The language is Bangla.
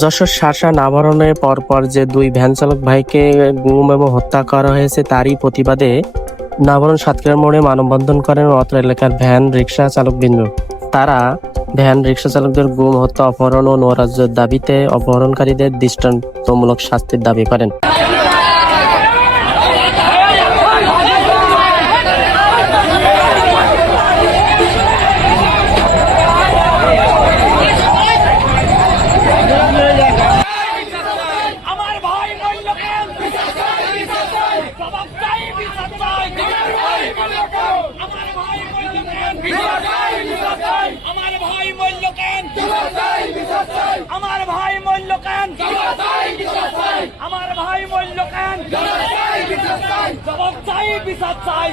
যশোর শাসা আবরণে পরপর যে দুই ভ্যান চালক ভাইকে গুম এবং হত্যা করা হয়েছে, তারই প্রতিবাদে নাবরণ সাতক্ষীরা মোড়ে মানববন্ধন করেন অত্র এলাকার ভ্যান রিক্সা চালকবৃন্দ। তারা ভ্যান রিক্সা চালকদের গুম, হত্যা, অপহরণ ও নৈরাজ্যের দাবিতে অপহরণকারীদের দৃষ্টান্তমূলক শাস্তির দাবি করেন আমার ভাই মূল্য কেন জবাব চাই বিচার চাই আমার ভাই মূল্য কেন আমার ভাই মূল্য কেন আমার ভাই মূল্য কেন আমার ভাই মূল্য কেন জবাব চাই। বিচার চাই।